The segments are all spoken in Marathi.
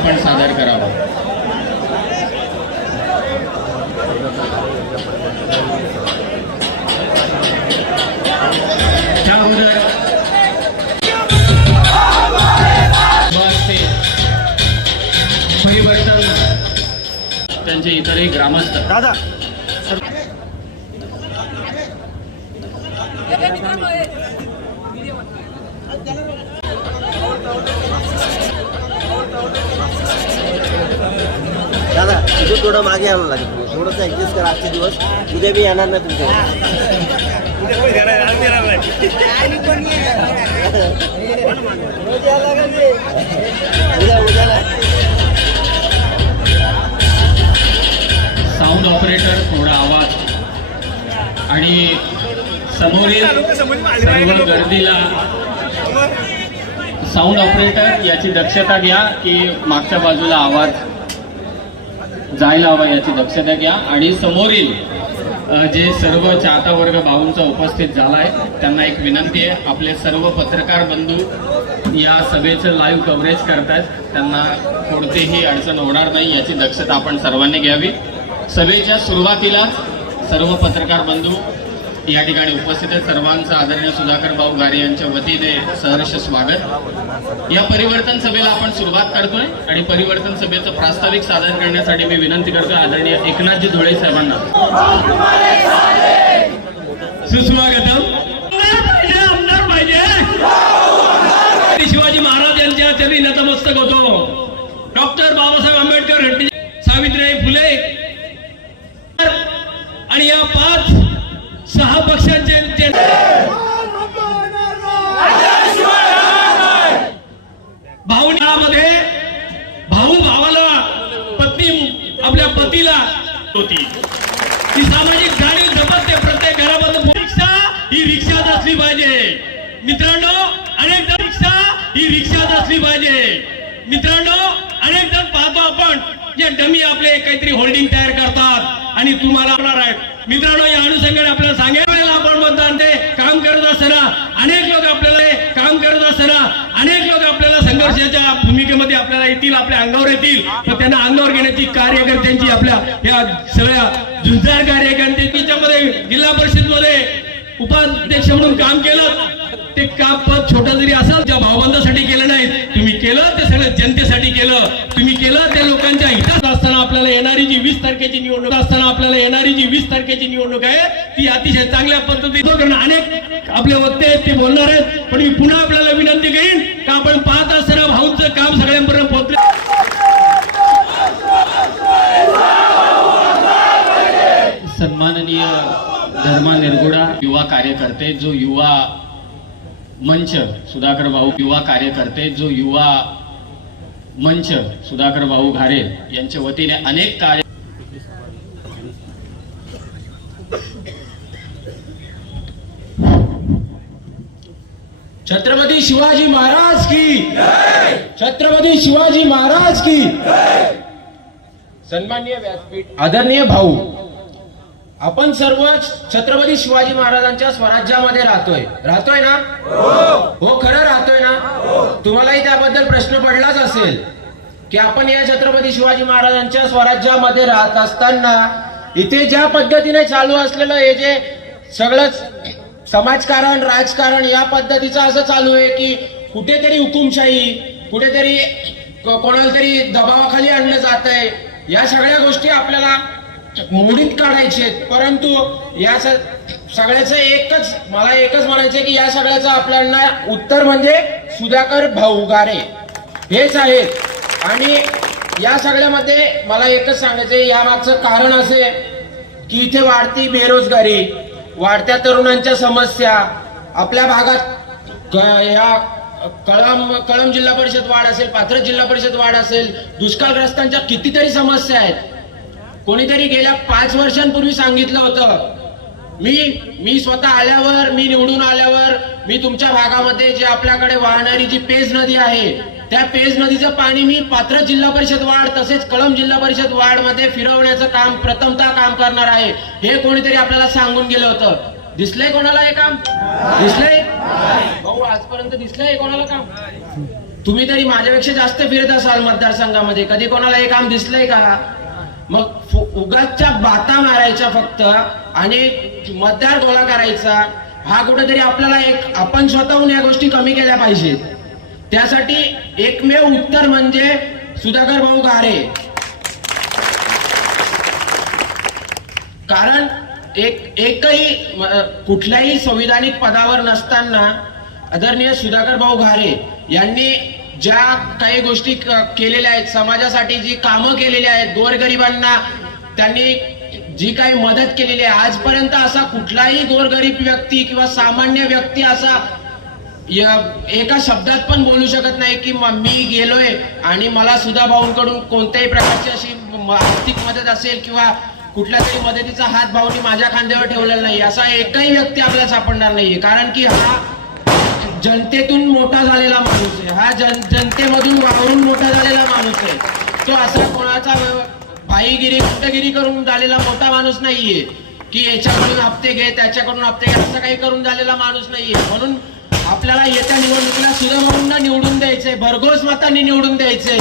आपण सादर करावं. त्यांचे इतरही ग्रामस्थ. थोडं मागे यावं लागेल थोडंसं ऍडजस्ट करा आजचे दिवस. उद्या मी येणार नाही तुमच्या उद्या उद्याला साऊंड ऑपरेटर थोडा आवाज. आणि समोरील सर्व गर्दीला साऊंड ऑपरेटर याची दक्षता घ्या की मागच्या बाजूला आवाज जायला हवा याची दक्षता घ्या. आणि समोरील जे सर्व चाहता वर्ग भाऊंचा उपस्थित झालाय त्यांना एक विनंती आहे. आपले सर्व पत्रकार बंधू या सभेचं लाईव्ह कव्हरेज करतायत. त्यांना कोणतीही अडचण होणार नाही याची दक्षता आपण सर्वांनी घ्यावी. सभेच्या सुरुवातीला सर्व पत्रकार बंधू या ठिकाणी उपस्थित सर्वांचं आदरणीय सुधाकर भाऊ गारे यांच्या वतीने सहर्ष स्वागत. या परिवर्तन सभेला आपण सुरुवात करतोय आणि परिवर्तन सभेचं प्रास्ताविक सादर करण्यासाठी मी विनंती करतोय आदरणीय एकनाथजी धुळे साहेबांना. सुस्वागतम आमदार पाहिजे शिवाजी महाराज यांच्या चरणी नतमस्तक होतो डॉक्टर बाबासाहेब आंबेडकर हट्टी सावित्रीबाई फुले आणि या पाच सहा पक्षांचे ते- भावनामध्ये भाऊ भावाला पत्नी आपल्या पतीला होती. ती सामाजिक जाणीव जपत ते प्रत्येक घरामध्ये रिक्षा ही रिक्षाच असली पाहिजे. मित्रांनो अनेकदा रिक्षा ही रिक्षाच असली पाहिजे. मित्रांनो अनेक जण पाहतो आपण जे डमी आपले काहीतरी होल्डिंग तयार करतात आणि तुम्हाला आहेत. मित्रांनो या अनुषंगाने आपल्याला सांगेल वेळेला आपण मतदान ते काम करत असताना अनेक लोक आपल्याला हे काम करत असताना अनेक लोक आपल्याला संघर्षाच्या भूमिकेमध्ये आपल्याला येतील आपल्या अंगावर येतील पण त्यांना अंगावर घेण्याची कार्यकर्त्यांची आपल्या या सगळ्या झुंजार कार्यकर्त्यांच्यामध्ये जिल्हा परिषदमध्ये उपाध्यक्ष म्हणून काम केलं. ते काम पद छोटं जरी असेल ज्या भावबंधासाठी केलं नाही तुम्ही केलं ते सगळं जनतेसाठी केलं. तुम्ही केलं त्या लोकांच्या हितात असताना आपल्याला येणारी जी वीस तारखेची निवडणूक असताना आपल्याला येणारी जी वीस तारखेची निवडणूक आहे ती अतिशय चांगल्या पद्धतीने कारण अनेक आपले वक्ते आहेत ते बोलणार आहेत पण मी पुन्हा आपल्याला विनंती करीन का आपण पाहत असताना भाऊंचं काम सगळ्यांपर्यंत पोहोचले. भारतीय धर्मा युवा कार्यकर्ते जो युवा मंच सुधाकर भाऊ युवा कार्यकर्ते जो युवा मंच सुधाकर भाऊ घारे यांच्या वतीने अनेक कार्य छत्रपती शिवाजी महाराज की छत्रपती शिवाजी महाराज की सन्माननीय व्यासपीठ आदरणीय भाऊ आपण सर्व छत्रपती शिवाजी महाराजांच्या स्वराज्यामध्ये राहतोय. राहतोय ना? हो. हो. खरं राहतोय ना? तुम्हालाही त्याबद्दल प्रश्न पडलाच असेल की आपण या छत्रपती शिवाजी महाराजांच्या स्वराज्यामध्ये राहत असताना इथे ज्या पद्धतीने चालू असलेलं हे जे सगळंच समाजकारण राजकारण या पद्धतीचं असं चालू आहे की कुठेतरी हुकुमशाही कुठेतरी कोणाला तरी दबावाखाली आणलं जात आहे या सगळ्या गोष्टी आपल्याला मोडीत काढायचे आहेत. परंतु या स- सगळ्याचं एकच मला एकच म्हणायचं की या सगळ्याचं आपल्याला उत्तर म्हणजे सुधाकर भाऊ गारे हेच आहेत. आणि या सगळ्यामध्ये मला एकच सांगायचं यामागचं कारण असे की इथे वाढती बेरोजगारी वाढत्या तरुणांच्या समस्या आपल्या भागात या कळम कळम जिल्हा परिषद वाढ असेल पात्र जिल्हा परिषद वाढ असेल दुष्काळग्रस्तांच्या कितीतरी समस्या आहेत. कोणीतरी गेल्या पाच वर्षांपूर्वी सांगितलं होतं मी मी स्वतः आल्यावर मी निवडून आल्यावर मी तुमच्या भागामध्ये जे आपल्याकडे वाहणारी जी पेज नदी आहे त्या पेज नदीचं पाणी मी पात्र जिल्हा परिषद वाढ तसेच कळम जिल्हा परिषद वाढमध्ये फिरवण्याचं काम प्रथमतः काम करणार आहे. हे कोणीतरी आपल्याला सांगून गेलं होतं. दिसलंय कोणाला हे काम? दिसलंय? भाऊ आजपर्यंत दिसलंय कोणाला काम? तुम्ही तरी माझ्यापेक्षा जास्त फिरत असाल मतदारसंघामध्ये. कधी कोणाला हे काम दिसलंय का? मग उगाचच्या बाता मारायच्या फक्त आणि मतदार गोळा करायचा हा कुठेतरी आपल्याला एक आपण स्वतःहून या गोष्टी कमी केल्या पाहिजेत. त्यासाठी एकमेव उत्तर म्हणजे सुधाकर भाऊ गारे. कारण एक एकही कुठल्याही संविधानिक पदावर नसताना आदरणीय सुधाकर भाऊ घारे यांनी ज्या काही गोष्टी क- केलेल्या आहेत समाजासाठी जी कामं केलेली आहेत गोरगरिबांना त्यांनी जी काही मदत केलेली आहे आजपर्यंत असा कुठलाही गोरगरीब व्यक्ती किंवा सामान्य व्यक्ती असा य- एका शब्दात पण बोलू शकत नाही की मी गेलोय आणि मला सुधा भाऊंकडून कोणत्याही प्रकारची अशी आर्थिक मदत असेल किंवा कुठल्या तरी मदतीचा हात भाऊनी माझ्या खांद्यावर ठेवलेला नाही. असा एकही व्यक्ती आपल्याला सापडणार नाहीये. कारण की हा जनतेतून मोठा झालेला माणूस आहे. हा जन जनतेमधून वावरून मोठा झालेला माणूस आहे. तो असा कोणाचा भाईगिरी गुंडगिरी करून झालेला मोठा माणूस नाहीये. की याच्याकडून हप्ते घे त्याच्याकडून हप्ते घे असं काही करून झालेला माणूस नाहीये. म्हणून आपल्याला येत्या निवडणुकीला सुधाभाऊंना निवडून द्यायचंय भरघोस मतांनी निवडून द्यायचंय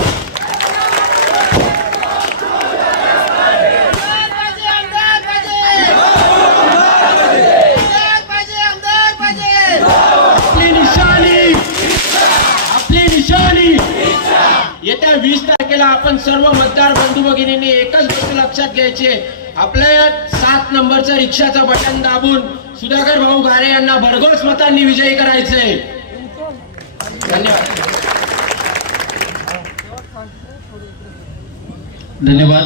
आमदार पाहिजे आमदार पाहिजे आमदार पाहिजे आपली निशाणी आपली निशाणी येत्या वीस तारखेला आपण सर्व मतदार बंधू भगिनींनी एकच गोष्ट लक्षात घ्यायची आहे. आपल्या सात नंबरचं रिक्षाचं बटन दाबून सुधाकर भाऊ गारे यांना भरघोस मतांनी विजयी करायचंय. धन्यवाद. धन्यवाद.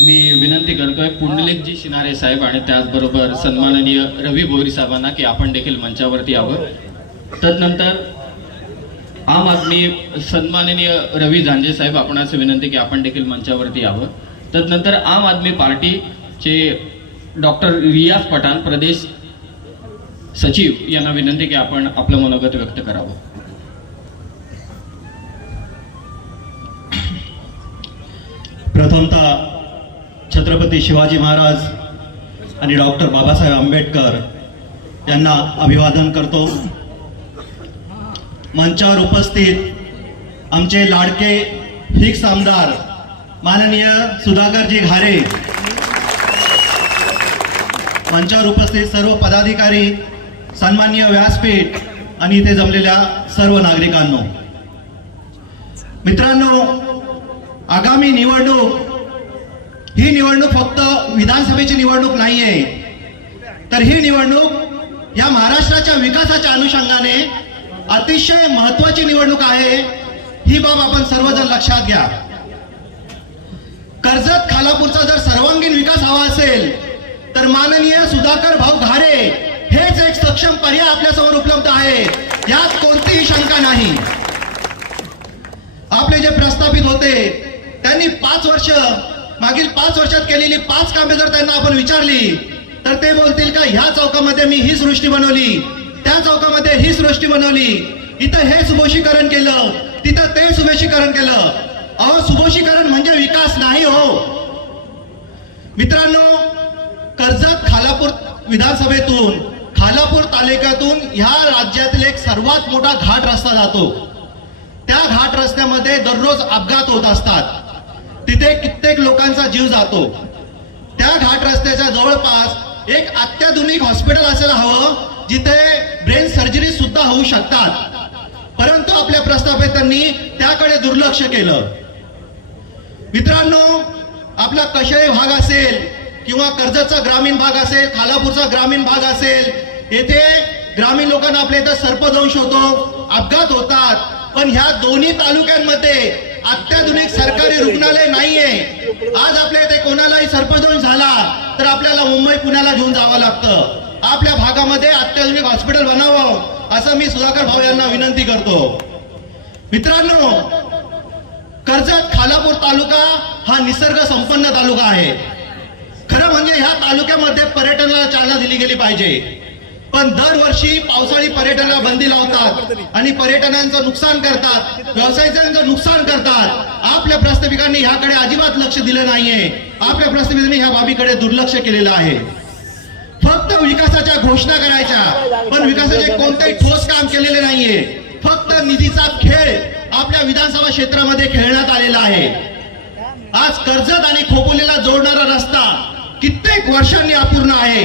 मी विनंती करतोय पुंडलिकजी शिनारे साहेब आणि त्याचबरोबर सन्माननीय रवी भोरी साहेबांना की आपण देखील मंचावरती यावं. तदनंतर आम आदमी सन्माननीय रवी झांजे साहेब आपण असं विनंती की आपण देखील मंचावरती यावं. तदनंतर आम आदमी पार्टीचे डॉक्टर रियाज पठाण प्रदेश सचिव यांना विनंती की आपण आपलं मनोगत व्यक्त करावं. प्रथमतः छत्रपती शिवाजी महाराज आणि डॉक्टर बाबासाहेब आंबेडकर यांना अभिवादन करतो. मंचावर उपस्थित आमचे लाडके फिक्स आमदार माननीय सुधाकरजी घारे. मंचावर उपस्थित सर्व पदाधिकारी सन्मान्य व्यासपीठ आणि इथे जमलेल्या सर्व नागरिकांनो. मित्रांनो आगामी निवडणूक ही निवडणूक फक्त विधानसभेची निवडणूक नाहीये. तर ही निवडणूक या महाराष्ट्राच्या विकासाच्या अनुषंगाने अतिशय महत्वाची निवडणूक आहे. ही बाब आपण सर्वजण लक्षात घ्या. कर्जत खालापूरचा जर सर्वांगीण विकास हवा असेल तर माननीय सुधाकर भाऊ घारे हेच एक सक्षम पर्याय आपल्यासमोर उपलब्ध आहे. यात कोणतीही शंका नाही. आपले जे प्रस्थापित होते त्यांनी पाच वर्ष मागील पाच वर्षात केलेली पाच कामे जर त्यांना आपण विचारली तर ते बोलतील का ह्या चौकामध्ये मी ही सृष्टी बनवली त्या चौकामध्ये ही सृष्टी बनवली. इथं हे सुभोषीकरण केलं. तिथं ते सुभोषीकरण केलं. अहो सुभोषीकरण म्हणजे विकास नाही हो. मित्रांनो कर्जत खालापूर विधानसभेतून खालापूर तालुक्यातून ह्या राज्यातील एक सर्वात मोठा घाट रस्ता जातो. त्या घाट रस्त्यामध्ये दररोज अपघात होत असतात. तिथे कित्येक लोकांचा जीव जातो. त्या घाट रस्त्याच्या जवळपास एक अत्याधुनिक हॉस्पिटल असायला हवं. जिथे ब्रेन सर्जरी सुद्धा होऊ शकतात. परंतु आपल्या प्रस्थापितांनी त्याकडे दुर्लक्ष केलं. मित्रांनो आपला कशाही भाग असेल किंवा कर्जतचा ग्रामीण भाग असेल खालापूरचा ग्रामीण भाग असेल येथे ग्रामीण लोकांना आपल्या इथं सर्पदंश होतो अपघात होतात. पण ह्या दोन्ही तालुक्यांमध्ये अत्याधुनिक सरकारी रुग्णालय नाहीये. आज आपल्या इथे कोणालाही सर्पदंश झाला तर आपल्याला मुंबई पुण्याला घेऊन जावं लागतं. आपल्या भागामध्ये अत्याधुनिक हॉस्पिटल बनावं असं मी सुधाकर भाऊ यांना विनंती करतो. मित्रांनो कर्जत खालापूर तालुका हा निसर्ग संपन्न तालुका आहे. खरं म्हणजे ह्या तालुक्यामध्ये पर्यटनाला चालना दिली गेली पाहिजे. पण दरवर्षी पावसाळी पर्यटनाला बंदी लावतात आणि पर्यटनांचं नुकसान करतात व्यावसायिकांचं नुकसान करतात. आपल्या प्रस्थापिकांनी ह्याकडे अजिबात लक्ष दिलं नाहीये. आपल्या प्रस्थापिकांनी ह्या बाबीकडे दुर्लक्ष केलेलं आहे. फक्त विकासाच्या घोषणा करायच्या. पण विकासाचे कोणतेही ठोस काम केलेले नाहीये. फक्त निधीचा खेळ आपल्या विधानसभा क्षेत्रामध्ये खेळण्यात आलेला आहे. आज कर्जत आणि खोपोलीला जोडणारा रस्ता कित्येक वर्षांनी अपूर्ण आहे.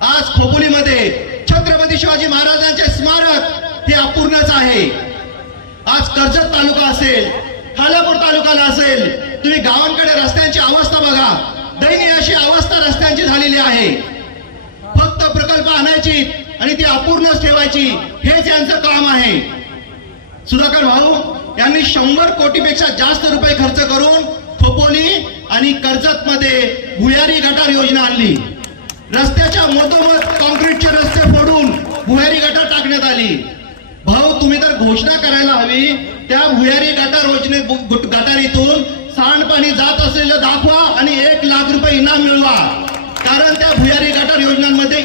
आज खोपोलीमध्ये छत्रपती शिवाजी महाराजांचे स्मारक हे अपूर्णच आहे. आज कर्जत तालुका असेल खालापूर तालुकाला असेल तुम्ही गावांकडे रस्त्यांची अवस्था बघा. दयनीय अशी अवस्था रस्त्यांची झालेली आहे. प्रकल्प आणायची आणि ती अपूर्णच ठेवायची हेच यांचं काम आहे. सुधाकर भाऊ यांनी शंभर कोटीपेक्षा जास्त रुपये खर्च करून खोपोली आणि कर्जत मध्ये भुयारी गटार योजना आणली. रस्त्याच्या मधोमध कॉन्क्रीटचे रस्ते फोडून भुयारी गटार टाकण्यात आली. भाऊ तुम्ही तर घोषणा करायला हवी. त्या भुयारी गटार योजने गटारीतून सांडपाणी जात असलेलं दाखवा आणि एक लाख रुपये इनाम मिळवा. कारण त्या भुयारी गटार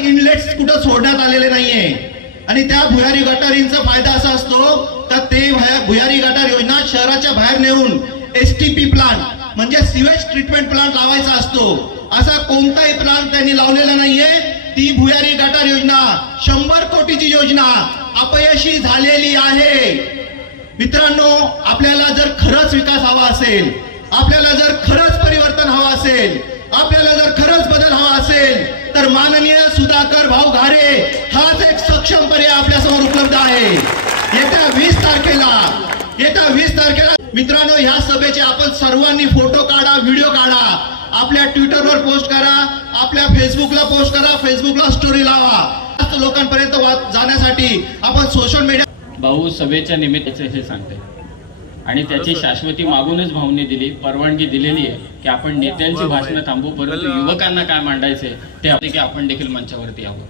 इनलेट्स कुठं सोडण्यात आलेले नाहीये. आणि त्या भुयारी गटारींचा फायदा असा असतो का ते भुयारी गटार योजना शहराच्या बाहेर नेऊन एसटीपी प्लांट म्हणजे सिवेज ट्रीटमेंट प्लांट लावायचा असतो. असा कोणताही प्लांट त्यांनी लावलेला नाहीये. ती भुयारी गटार योजना शंभर कोटीची योजना अपयशी झालेली आहे. मित्रांनो आपल्याला जर खरंच विकास हवा असेल आपल्याला जर खरंच परिवर्तन हवं असेल आपल्याला जर खरंच बदल हवा असेल तर माननीय सुधाकर भाऊ घारे हाच एक सक्षम पर्याय आपल्यासमोर उपलब्ध आहे. येत्या वीस तारखेला येत्या वीस तारखेला मित्रांनो ह्या सभेचे आपण सर्वांनी फोटो काढा व्हिडिओ काढा. आपल्या ट्विटरवर पोस्ट करा आपल्या फेसबुकला पोस्ट करा फेसबुकला स्टोरी लावा. जास्त लोकांपर्यंत जाण्यासाठी आपण सोशल मीडिया भाऊ सभेच्या निमित्ताचे हे सांगते. आणि त्याची शाश्वती मागूनच भाऊने दिली परवानगी दिलेली आहे की आपण नेत्यांची भाषणं थांबू परंतु युवकांना काय मांडायचे ते होते की आपण देखील मंचावरती यावं.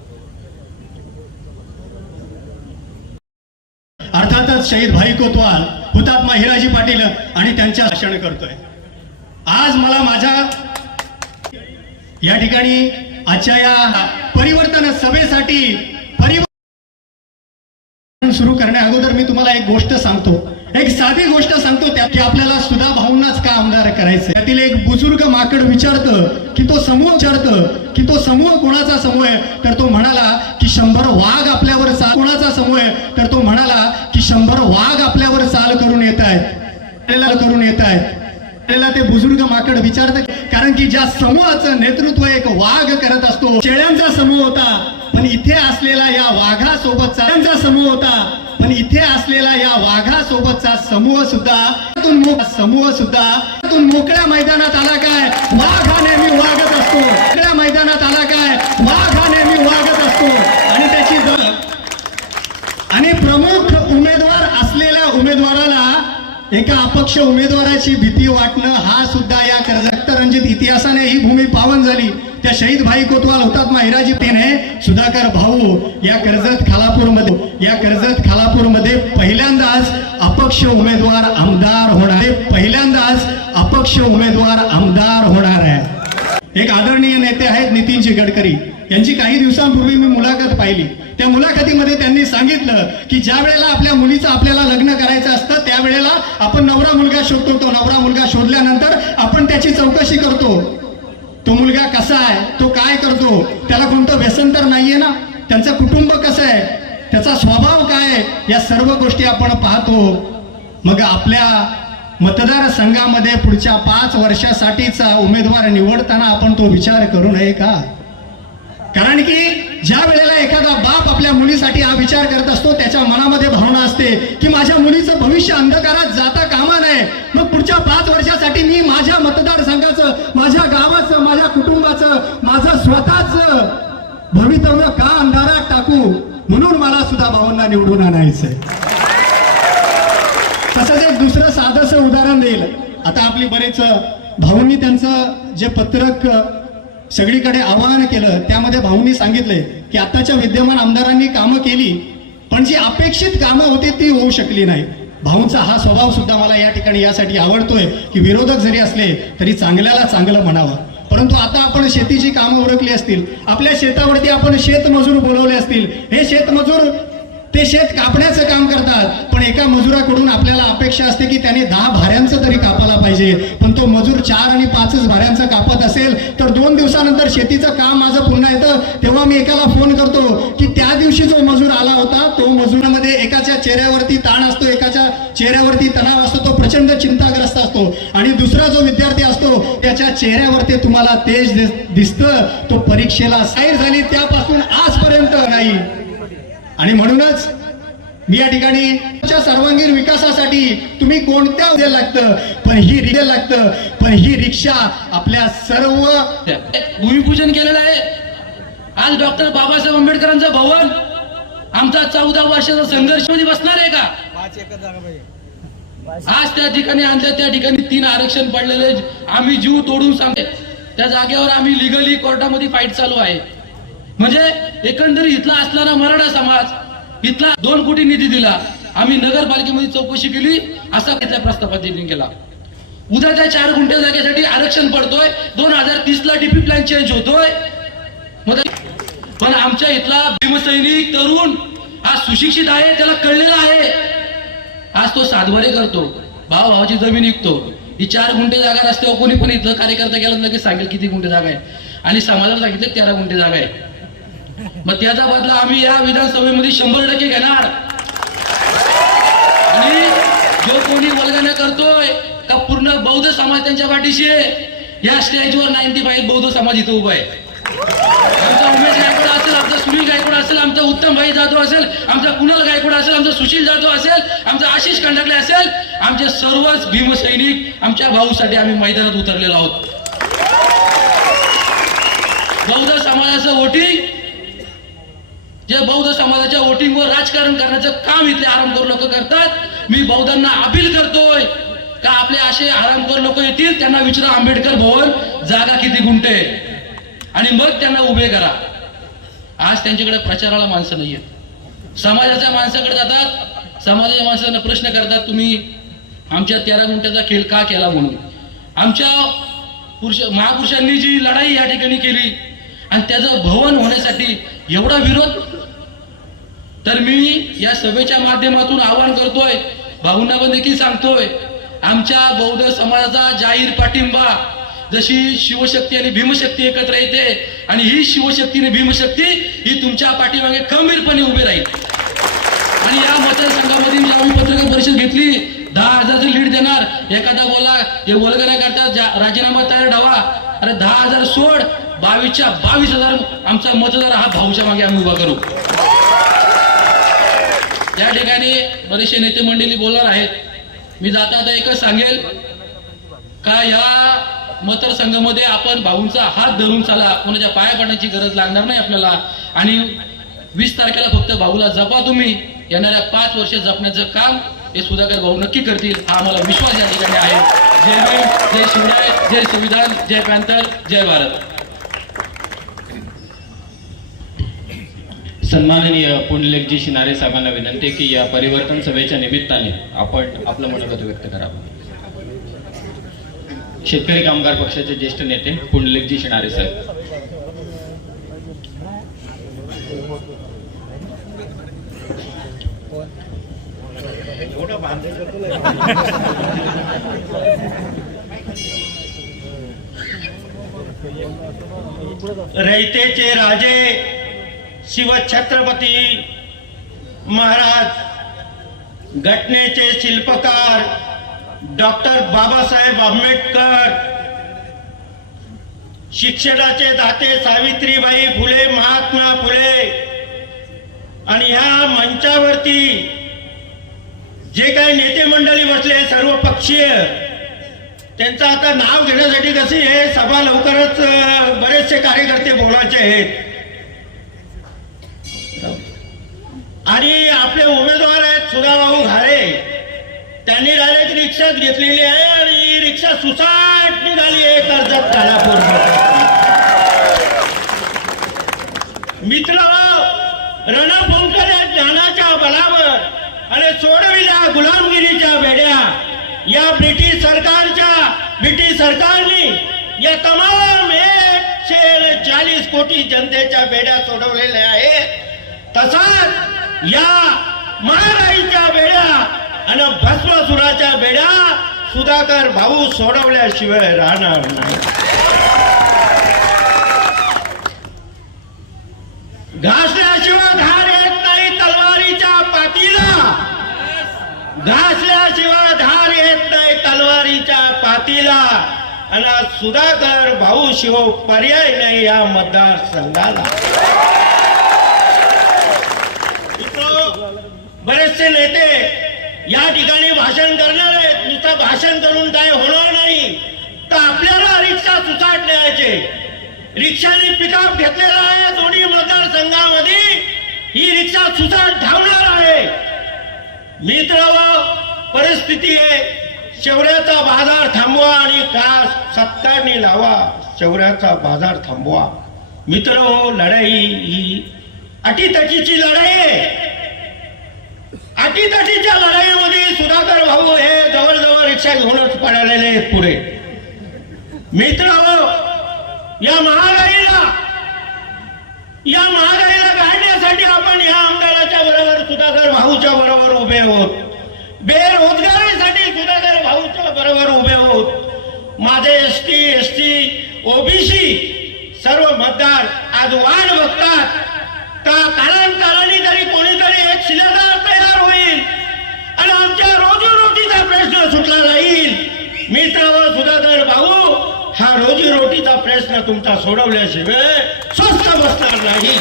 अर्थातच शहीद भाई कोतवाल हुतात्मा हिराजी पाटील आणि त्यांच्या भाषण करतोय. आज मला माझ्या या ठिकाणी आजच्या या परिवर्तन सभेसाठी परिवर्तन सुरू करण्या अगोदर मी तुम्हाला एक गोष्ट सांगतो. एक साधी गोष्ट सांगतो त्या की आपल्याला सुधा भाऊंनाच का आमदार करायचं त्यातील एक बुजुर्ग माकड विचारतं की तो समूह विचारतं की तो समूह कोणाचा समूह आहे? तर तो म्हणाला की शंभर वाघ आपल्यावर चाल कोणाचा समूह आहे? तर तो म्हणाला की शंभर वाघ आपल्यावर चाल करून येत आहेत. करून येत आहेत. आपल्याला ते बुजुर्ग माकड विचारत कारण की ज्या समूहाचं नेतृत्व एक वाघ करत असतो शेळ्यांचा समूह होता. पण इथे असलेला या वाघासोबत समूह होता. पण इथे असलेला या वाघासोबतचा समूह सुद्धा त्यातून मो- समूह सुद्धा त्यातून मोकळ्या मैदानात आला काय? वाघ हा नेहमी वागत असतो. मोकळ्या मैदानात आला काय? वाघ हा नेहमी वागत असतो. आणि त्याची आणि प्रमुख एका अपक्ष उमेदवाराची भीती वाटणं हा सुद्धा या कर्जत रंजित इतिहासाने ही भूमी पावन झाली. त्या शहीद भाई कोतवाल हुतात्मा हिराजी तेने सुधाकर भाऊ या कर्जत खालापूरमध्ये या कर्जत खालापूरमध्ये पहिल्यांदाच अपक्ष उमेदवार आमदार होणार पहिल्यांदाच अपक्ष उमेदवार आमदार होणार आहे. एक आदरणीय नेते आहेत नितीनजी गडकरी. यांची काही दिवसांपूर्वी मी मुलाखत पाहिली. त्या मुलाखतीमध्ये त्यांनी सांगितलं की ज्या वेळेला आपल्या मुलीचं आपल्याला लग्न करायचं असतं त्यावेळेला आपण नवरा मुलगा शोधतो. तो नवरा मुलगा शोधल्यानंतर आपण त्याची चौकशी करतो. तो मुलगा कसा आहे? तो काय करतो? त्याला कोणतं व्यसन तर नाहीये ना? त्यांचं कुटुंब कसं आहे? त्याचा स्वभाव काय आहे? या सर्व गोष्टी आपण पाहतो. मग आपल्या मतदारसंघामध्ये पुढच्या पाच वर्षासाठीचा उमेदवार निवडताना आपण तो विचार करू नये का? कारण की ज्या वेळेला एखादा बाप आपल्या मुलीसाठी हा विचार करत असतो त्याच्या मनामध्ये भावना असते की माझ्या मुलीचं भविष्य अंधकारात जाता कामा नये. मग पुढच्या पाच वर्षासाठी मी माझ्या मतदारसंघाचं माझ्या गावाचं माझ्या कुटुंबाचं माझं स्वतःच भवितव्य का अंधारात टाकू? म्हणून मला सुद्धा भावांना निवडून आणायचंय. तसंच एक दुसरं साधंसं उदाहरण देईल. आता आपली बरेच भाऊंनी त्यांचं जे पत्रक सगळीकडे आवाहन केलं त्यामध्ये भाऊंनी सांगितले की आताच्या विद्यमान आमदारांनी कामं केली पण जी अपेक्षित कामं होती ती होऊ शकली नाही. भाऊंचा हा स्वभाव सुद्धा मला या ठिकाणी यासाठी आवडतोय की विरोधक जरी असले तरी चांगल्याला चांगलं म्हणावं. परंतु आता आपण शेतीची कामं ओळखली असतील आपल्या शेतावरती आपण शेतमजूर बोलवले असतील हे शेतमजूर ते शेत कापण्याचं काम करतात. पण एका मजुराकडून आपल्याला अपेक्षा असते की त्याने दहा भाऱ्यांचं तरी कापायला पाहिजे. पण तो मजूर चार आणि पाचच भाऱ्यांचं कापत असेल तर दोन दिवसानंतर शेतीचं काम माझं पुन्हा येतं. तेव्हा मी एकाला फोन करतो की त्या दिवशी जो मजूर आला होता तो मजुरामध्ये एकाच्या चेहऱ्यावरती ताण असतो एकाच्या चेहऱ्यावरती तणाव असतो तो प्रचंड चिंताग्रस्त असतो. आणि दुसरा जो विद्यार्थी असतो त्याच्या चेहऱ्यावरती तुम्हाला तेज दिसतं. तो परीक्षेला साईर झाली त्यापासून आजपर्यंत नाही. आणि म्हणूनच मी या ठिकाणी तुमच्या सर्वांगीण विकासासाठी तुम्ही कोणत्या उद्या लागतं? पण ही रिक्षा लागतं. पण ही रिक्षा आपल्या सर्व भूमिपूजन केलेलं आहे. आज डॉक्टर बाबासाहेब आंबेडकरांचं भवन. आमचा चौदा वर्षाचा संघर्ष बसणार आहे का? आज त्या ठिकाणी आणलं त्या ठिकाणी तीन आरक्षण पडलेले. आम्ही जीव तोडून सांगते त्या जागेवर आम्ही लिगली कोर्टामध्ये फाईट चालू आहे. म्हणजे एकंदरीत इथला असणारा मराठा समाज इथला दोन कोटी निधी दिला. आम्ही नगरपालिकेमध्ये चौकशी केली असा त्या प्रस्तावात केला. उद्या त्या चार गुंठे जागेसाठी आरक्षण पडतोय. दोन हजार तीस ला डीपी प्लॅन चेंज होतोय. पण आमच्या इथला भीमसैनिक तरुण आज सुशिक्षित आहे त्याला कळलेला आहे. आज तो सातवडे करतो. भाव भावाची जमीन विकतो. ही चार गुंठे जागा रस्त्यावर कोणी पण इथलं कार्यकर्ता गेला लगेच सांगेल किती गुंठे जागा आहे. आणि समाजाला सांगितलं तेरा गुंठे जागा आहे. मग त्याचा बदला आम्ही या विधानसभेमध्ये शंभर टक्के घेणार. आणि जो कोणी वल्गना करतोय का पूर्ण बौद्ध समाज त्यांच्या पाठीशी आहे. या स्टेजवर नाईन्टी फाईव्ह बौद्ध समाज इथं उभा आहे. आमचा उमेश गायकवाड असेल आमचा सुनील गायकवाड असेल आमचा उत्तम भाई जाधव असेल आमचा कुणाल गायकवाड असेल आमचा सुशील जाधव असेल आमचा आशिष कंडकले असेल आमचे सर्वच भीमसैनिक आमच्या भाऊसाठी आम्ही मैदानात उतरलेलो आहोत. बौद्ध समाजाचं वोटिंग जे बौद्ध समाजाच्या वोटिंगवर राजकारण करण्याचं काम इथले आरामखोर लोक करतात मी बौद्धांना अपील करतोय का आपले असे आरामखोर लोक येतील त्यांना विचारा आंबेडकर भवन जागा किती गुंठे. आणि मग त्यांना उभे करा. आज त्यांच्याकडे प्रचाराला माणसं नाहीये समाजाच्या माणसाकडे जातात समाजाच्या माणसांना प्रश्न करतात तुम्ही आमच्या तेरा गुंठ्याचा खेळ का केला म्हणून? आमच्या पुरुष महापुरुषांनी जी लढाई या ठिकाणी केली आणि त्याचं भवन होण्यासाठी एवढा विरोध तर मी या सभेच्या माध्यमातून आवाहन करतोय भाऊंना पण देखील सांगतोय आमच्या बौद्ध समाजाचा जाहीर पाठिंबा जशी शिवशक्ती आणि भीमशक्ती एकत्र येते आणि ही शिवशक्ती आणि भीमशक्ती ही तुमच्या पाठीमागे खंबीरपणे उभी राहील. आणि या मतदारसंघामध्ये जी आम्ही पत्रकार परिषद घेतली दहा हजारचं लीड देणार एखादा बोला हे वल्गना करता राजीनामा तयार डावा अरे दहा हजार सोड बावीसच्या बावीस हजार आमचा मतदार हा भाऊच्या मागे आम्ही उभा करू. या ठिकाणी बरेचसे नेते मंडळी बोलणार आहेत. मी जाता आता एकच सांगेल का या मतदारसंघामध्ये आपण भाऊंचा हात धरून चाला कोणाच्या पाया पडण्याची गरज लागणार नाही आपल्याला. आणि वीस तारखेला फक्त भाऊला जपा तुम्ही येणाऱ्या पाच वर्ष जपण्याचं काम हे सुधाकर भाऊ नक्की करतील हा आम्हाला विश्वास या ठिकाणी आहे. जय भीम जय शिवराय जय संविधान जय पॅन्थर जय भारत. सन्माननीय पुंडलेखजी शिनारे साहेबांना विनंती की या परिवर्तन सभेच्या निमित्ताने आपण आपलं मनोगत व्यक्त करावं. शेतकरी कामगार पक्षाचे ज्येष्ठ नेते पुंडलेखजी शिनारे साहेब. रयतेचे राजे शिवछत्रपती महाराज घटनेचे शिल्पकार डॉक्टर बाबासाहेब आंबेडकर शिक्षणाचे दाते सावित्रीबाई फुले महात्मा फुले आणि ह्या मंचावरती जे काही नेते मंडळी बसले सर्व पक्षीय त्यांचं आता नाव घेण्यासाठी कसे हे सभा लवकरच बरेचसे कार्यकर्ते बोलायचे आहेत. आणि आपले उमेदवार आहेत सुधाभाऊ घाळे त्यांनी डायरेक्ट रिक्षाच घेतलेली आहे आणि ही रिक्षा सुसाट निघाली आहे कर्जत खालापूर मित्र रणफंकर ज्ञानाच्या बलावर आणि सोडविल्या गुलामगिरीच्या वेड्या या ब्रिटिश सरकारच्या ब्रिटिश सरकारने या तमाम एकशे चाळीस कोटी जनतेच्या बेड्या सोडवलेल्या आहेत. तसाच या महाराईच्या बेड्या आणि भस्मासुराच्या बेड्या सुधाकर भाऊ सोडवल्याशिवाय राहणार नाही. घासल्याशिवाय धार येत नाही तलवारीच्या पातीला. घासल्याशिवाय धार येत नाही तलवारीच्या पातीला. आणि सुधाकर भाऊ शिव पर्याय नाही या मतदारसंघाला मित्र, बरेचसे नेते या ठिकाणी भाषण करणार आहेत. नुसतं भाषण करून काय होणार नाही. तर आपल्याला रिक्षा सुसाट न्यायचे रिक्षाने पिकअप घेतलेला आहे. दोन्ही मतदारसंघामध्ये ही रिक्षा सुसाट धावणार आहे. मित्र परिस्थिती आहे. शेवऱ्याचा बाजार थांबवा आणि का सत्ताने लावा. शेवऱ्याचा बाजार थांबवा. मित्र हो लढाई ही अटीतटीची लढाई आहे. अटीतटीच्या लढाईमध्ये सुधाकर भाऊ हे जवळजवळ रिक्षा घेऊनच पडलेले आहेत पुढे. मित्र या महागाईला या महागाईला काढण्यासाठी आपण या आमदाराच्या बरोबर सुधाकर भाऊच्या बरोबर उभे आहोत. बेरोजगारीसाठी सुधाकर भाऊच्या बरोबर उभे आहोत. माझे S T S T OBC सर्व मतदार आज वाट बघतात. का कालांतराने तरी कोणीतरी एक शिलेदार तयार होईल आणि आमच्या रोजीरोटीचा प्रश्न सुटला जाईल मित्र व सुधाकर भाऊ हा रोजीरोटीचा प्रश्न तुमचा सोडवल्याशिवाय स्वस्त बसणार नाही.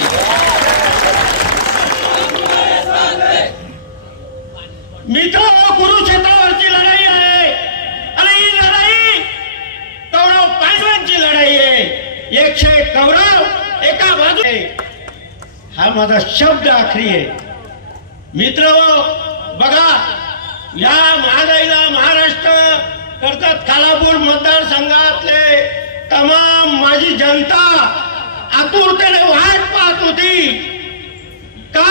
मित्र कुरुक्षेत्रावरची लढाई आहे. आणि ही लढाई कौरव पांडवांची लढाई आहे. एकशे कौरव एका बाजू हा माझा शब्द आखरी आहे. मित्र बघा या महागाईला महाराष्ट्र करतात खालापूर मतदारसंघातले तमाम माझी जनता आतुरतेने वाट पाहत होती. का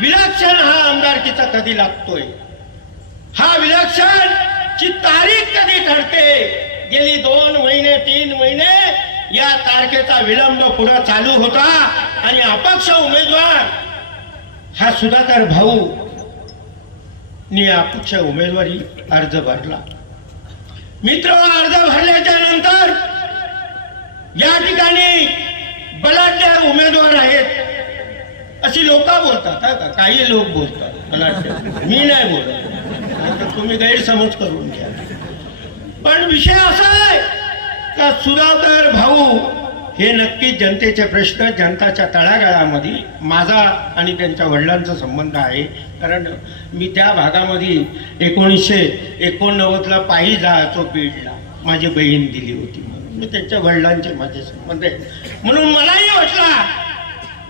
विलक्षण हा आमदारकीचा कधी लागतोय? हा विलक्षण ची तारीख कधी ठरते? गेली दोन महिने तीन महिने या तारखेचा विलंब पुढे चालू होता आणि अपक्ष उमेदवार हा सुधाकर भाऊ नी अपक्ष उमेदवारी अर्ज भरला. मित्र अर्ज भरल्याच्या नंतर या ठिकाणी बलाढ्य उमेदवार आहेत. अशी लोक बोलतात का? काही लोक बोलतात बलाढ्य. मी नाही बोलत. तुम्ही गैरसमज करून घ्या. पण विषय असा आहे का सुधाकर भाऊ हे नक्कीच जनतेचे प्रश्न जनताच्या तळागाळामध्ये माझा आणि त्यांच्या वडिलांचा संबंध आहे. कारण मी त्या भागामध्ये एकोणीसशे एकोणनव्वदला पायी जायचो बीडला माझी बहीण दिली होती. मी त्यांच्या वडिलांचे माझे संबंध आहेत म्हणून मलाही वाटला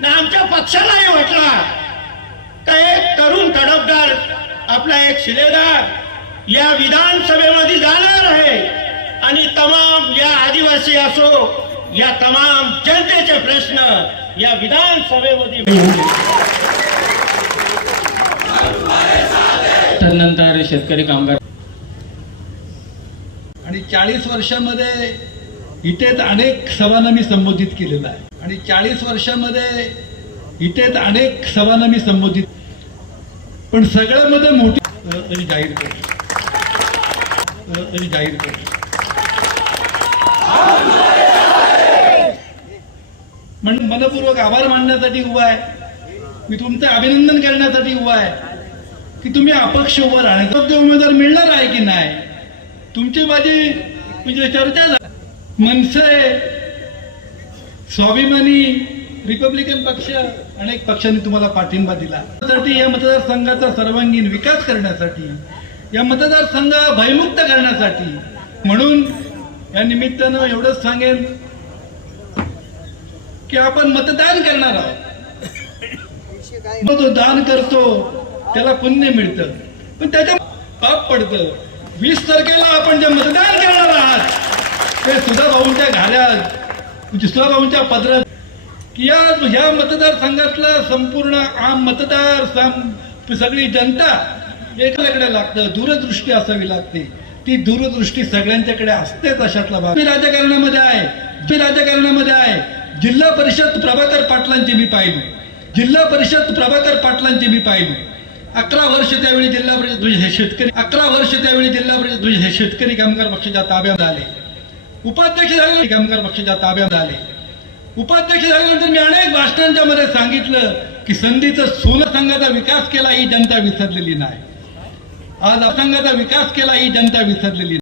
ना आमच्या पक्षालाही वाटला का एक तरुण तडफदार आपला एक शिलेदार या विधानसभेमध्ये जाणार आहे. आणि तमाम या आदिवासी असो या तमाम जनतेचे प्रश्न या विधानसभेमध्ये तदनंतर शेतकरी कामगार आणि चाळीस वर्षामध्ये इथेच अनेक सभांना मी संबोधित केलेलं आहे. आणि चाळीस वर्षामध्ये इथेच अनेक सभांना मी संबोधित पण सगळ्यामध्ये मोठी तरी जाहीर करतो तरी जाहीर करतो म्हणजे मनपूर्वक आभार मानण्यासाठी उभा आहे. मी तुमचं अभिनंदन करण्यासाठी उभा आहे. की तुम्ही अपक्ष उभं राहण्याचा उमेदवार मिळणार आहे की नाही? तुमची माझी म्हणजे चर्चा मनसे स्वाभिमानी रिपब्लिकन पक्ष अनेक पक्षांनी तुम्हाला पाठिंबा दिला. त्यासाठी या मतदारसंघाचा सर्वांगीण विकास करण्यासाठी या मतदारसंघ भयमुक्त करण्यासाठी म्हणून या निमित्तानं एवढंच सांगेन की आपण मतदान करणार आहोत. तो दान करतो त्याला पुण्य मिळतं. पण त्याच्या पाप पडतं. वीस तारखेला आपण जे मतदान करणार ते सुधा भाऊंच्या घाल्यात म्हणजे भाऊंच्या पदरात की या ह्या मतदारसंघातला संपूर्ण आम मतदार सगळी जनता एकाकडे लागतं दूरदृष्टी असावी लागते. ती दूरदृष्टी सगळ्यांच्याकडे असतेच अशातला भाग. मी राजकारणामध्ये आहे मी राजकारणामध्ये आहे. जिल्हा परिषद प्रभाकर पाटलांची मी पाहिली. जिल्हा परिषद प्रभाकर पाटलांची मी पाहिली. अकरा वर्ष त्यावेळी जिल्हा परिषद म्हणजे हे शेतकरी अकरा वर्ष त्यावेळी जिल्हा परिषद म्हणजे हे शेतकरी कामगार पक्षाच्या ताब्यात आले. उपाध्यक्ष झाल्यानंतर कामगार पक्षाच्या ताब्यात आले. उपाध्यक्ष झाल्यानंतर मी अनेक भाषणांच्या मध्ये सांगितलं की संधीचं सोन संघाचा विकास केला ही जनता विसरलेली नाही. आज असंघाचा विकास केला ही जनता विसरलेली नाही